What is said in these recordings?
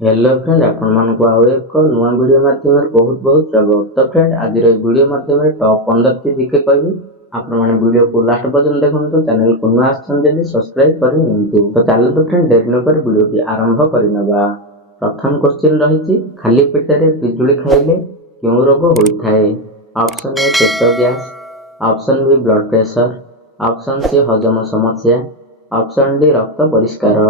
Hello friend आपको आउ एक नुआ वीडियो माध्यम बहुत बहुत स्वागत। तो फ्रेंड आज वीडियो माध्यम टॉप 15 टी जीके कहबी आपण वीडियो को लास्ट पर्यंत देखो। चैनल को नुआ आछन सब्सक्राइब कर तो चलो तो फ्रेंड डेरी न कर वीडियो टी आरंभ करनबा। प्रथम क्वेश्चन रही खाली पेटरे पिजुली खाइले क्यों रोग होता है। ऑप्शन ए पेट gas, option B blood pressure, option C हजम समस्या, ऑप्शन डी रक्त परिष्कार।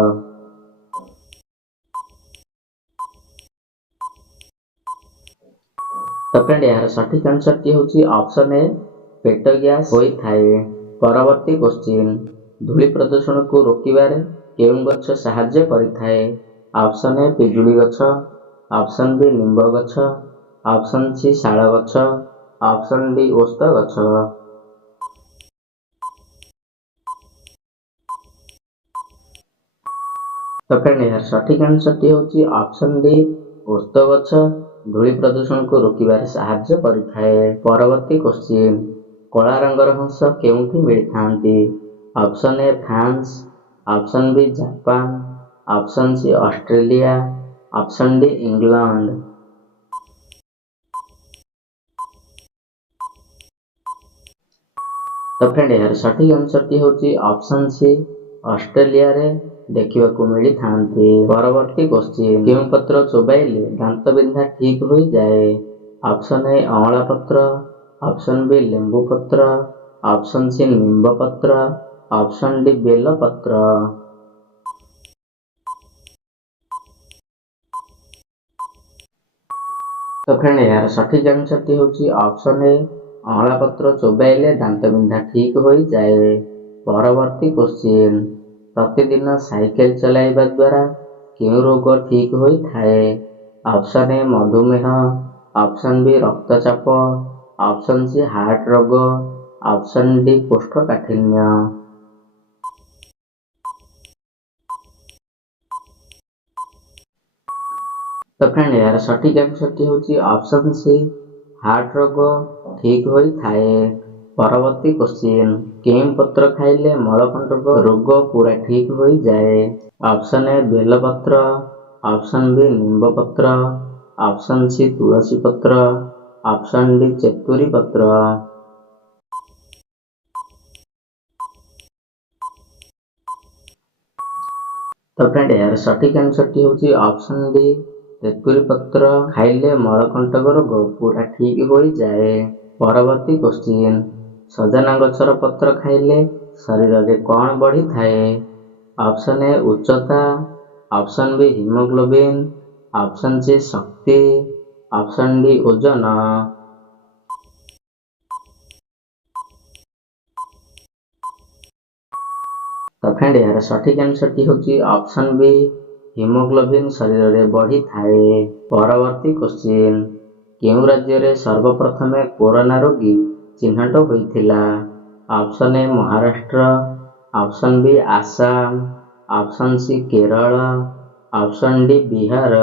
तो फ्रेंड यार सठिक आंसर टी होची ऑप्शन ए पेट गैस होई थाए। परवर्ती क्वेश्चन धूली प्रदूषण को रोकिबारे केउं गछ सहाय्य करिथाए। ऑप्शन ए पिजुली गछ, ऑप्शन बी निंब गछ, ऑप्शन सी शाल गछ, ऑप्शन डी ओस्त गछ। तो फ्रेंड यार सठिक आंसर टी होची ऑप्शन डी ओस्त गछ धूली प्रदूषण को रोकिबारे सहाय्य करिथाए। परवर्ती क्वेश्चन कला रंगर हंस केउंठी मिलिथांती। Option A France, option B Japan, option C Australia, option D England. तो फ्रेंड यार सठिक आंसर टी होची ऑप्शन सी ऑस्ट्रेलिया रे देखा मिली था। परवर्ती क्वेश्चन केउं पत्र चोबाइले दांत बिंधा ठीक हो जाए। ऑप्शन ए अँला पत्र, ऑप्शन बी लेंबू पत्र, ऑप्शन सी निंब पत्र, ऑप्शन डी बेल पत्र। तो फ्रेंड यार सठिक आंसर टी होची ऑप्शन ए अँला पत्र चोबाइले दांत बिंधा ठीक हो जाए। परवर्ती क्वेश्चन प्रतिदिन साइकेल चलाइबा द्वारा केउं रोग ठीक होई थाए। ऑप्शन ए मधुमेह, ऑप्शन बी रक्तचाप, ऑप्शन सी हार्ट रोग, ऑप्शन डी कोष्ठकाठिन्य। तो फ्रेंड यार सठिक आंसर टी होची ऑप्शन सी हार्ट रोग ठीक होई थाए। परवर्ती क्वेश्चन केउं पत्र खाइले मलकंटक रोग पूरा ठीक हो जाए। ऑप्शन ए बेल पत्र, ऑप्शन बी निंब पत्र, ऑप्शन सी तुलसी पत्र, ऑप्शन डी चेतुरी पत्र। तो फ्रेंड यार सठिक आंसर टी होची ऑप्शन डी तेतुरी पत्र खाइले मलकंटक रोग पूरा ठीक हो जाए। परवर्ती क्वेश्चन सजना गछर पत्र खाइले शरीर में कौन बढ़ी थाए। ऑप्शन ए उच्चता, option B haemoglobin, option C शक्ति, ऑप्शन डी ओजन। तो फ्रेंड यार सठिक आंसर टी होची ऑप्शन बी हिमोग्लोबिन शरीर में बढ़ी थाए। परवर्ती क्वेश्चन केउं राज्य रे सर्वप्रथमे कोरोना रोगी चिन्हट होइथिला। Option A Maharashtra, option B Assam, option C Kerala, option D Bihar.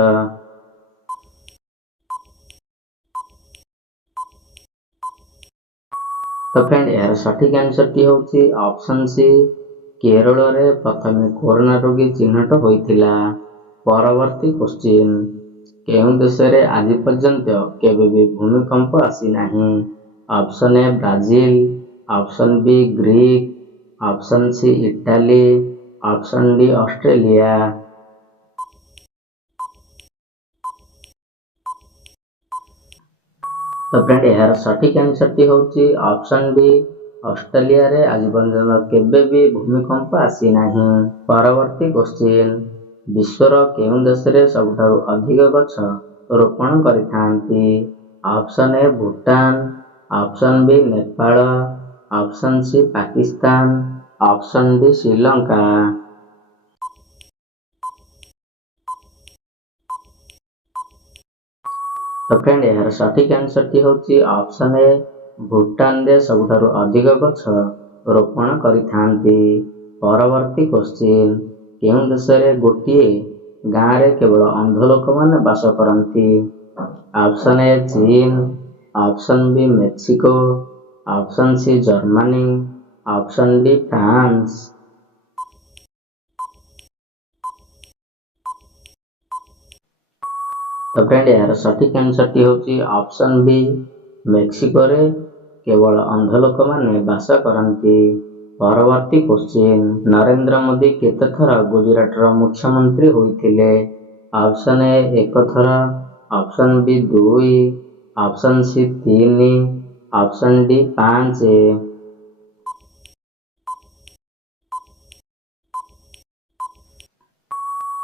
तो फ्रेंड यार सठिक आंसर टी होची ऑप्शन सी केरल रे प्रथमे कोरोना रोगी चिन्हट होइथिला। परवर्ती क्वेश्चन केउं देश रे आज पर्यंत केबे भी भूमिकंप आसी नाही। Option A Brazil, option B Greek, option C Italy, option D Australia. तो फ्रेंड यार सठिक आंसर टी होची ऑप्शन डी ऑस्ट्रेलिया रे आज पर्यंत केबे भी भूमिकंप आसी नाही। परवर्ती क्वेश्चन विश्वर केउं देश रे सबठारु अधिक गछ रोपण करिथांती। Option A Bhutan, option B Nepal, option C Pakistan, option D Sri Lanka. तो फ्रेंड यार सठिक आंसर टी होची ऑप्शन ए भूटान रे सबठारु अधिक गछ रोपण करिथांती। परवर्ती क्वेश्चन केउं देश रे गोटिए गाँव रे केवल अंध लोक माने बास करती। ऑप्शन ए चीन, option B Mexico, option C Germany, option D France. तो फ्रेंड यार सठिक आंसर टी होची ऑप्शन बी मेक्सिको रे केवल अंध लोक माने बास करती। परवर्ती क्वेश्चन नरेंद्र मोदी केते थर गुजरात रो मुख्यमंत्री होइथिले? ऑप्शन ए एक थर, option B 2, option C 3, option D 5।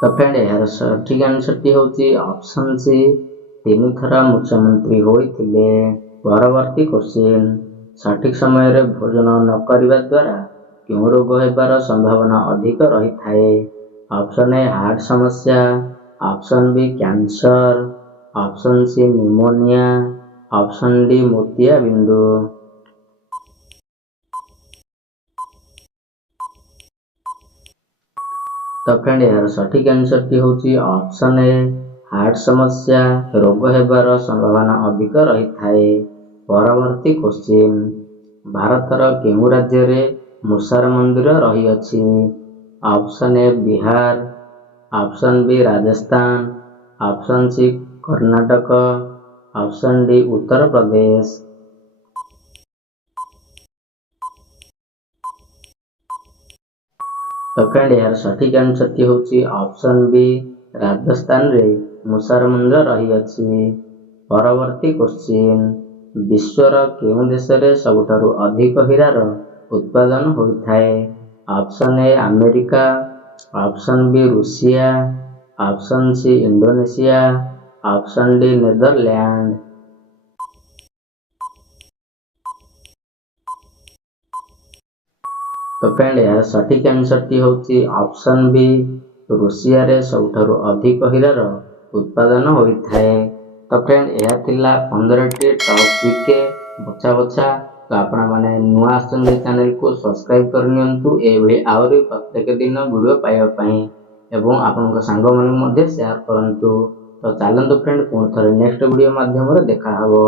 तो फ्रेंड यार सठिक आंसर टी होची ऑप्शन सी 3 थर मुख्यमंत्री होइथिले। परवर्ती क्वेश्चन सठिक समय रे भोजन न करबा द्वारा केउं रोग हेबार संभावना अधिक रही थाए? ऑप्शन ए हार्ट समस्या, option B cancer, option C pneumonia, option D मोतिया बिंदु। तो फ्रेंड यार सठिक आंसर टी होची ऑप्शन ए हार्ट समस्या रोग हेबार संभावना अधिक रही थाए। परवर्ती क्वेश्चन भारतर केउं राज्य रे मूषार मंदिर रही अछि? Option A Bihar, option B Rajasthan, option C Karnataka, option D Uttar Pradesh. तो फ्रेंड यार सठिक आंसर टी होची ऑप्शन बी राजस्थान रे मूषार मंदिर रही अछि। परवर्ती क्वेश्चन विश्वर केउं देश रे सबुठारु अधिक हीरार उत्पादन होइथाए? Option A America, option B Russia, option C Indonesia, option D Netherland. तो फ्रेंड यार सठिक आंसर टी होची ऑप्शन बी रूसिया रे सबुठारु अधिक हीरार उत्पादन होइथाए। तो फ्रेंड यह थिला 15 टी टॉप जीके बछा बछा। तो आपण माने नुआ आछन चैनल को सब्सक्राइब कर नियंतु एभଳି आउरी प्रत्येक दिन वीडियो पाइबा पई एवं आपनका सांग माने मध्ये शेयर करंतु। तो चलंतु फ्रेंड पुणी थरे नेक्स्ट वीडियो माध्यम रे देखा हबो।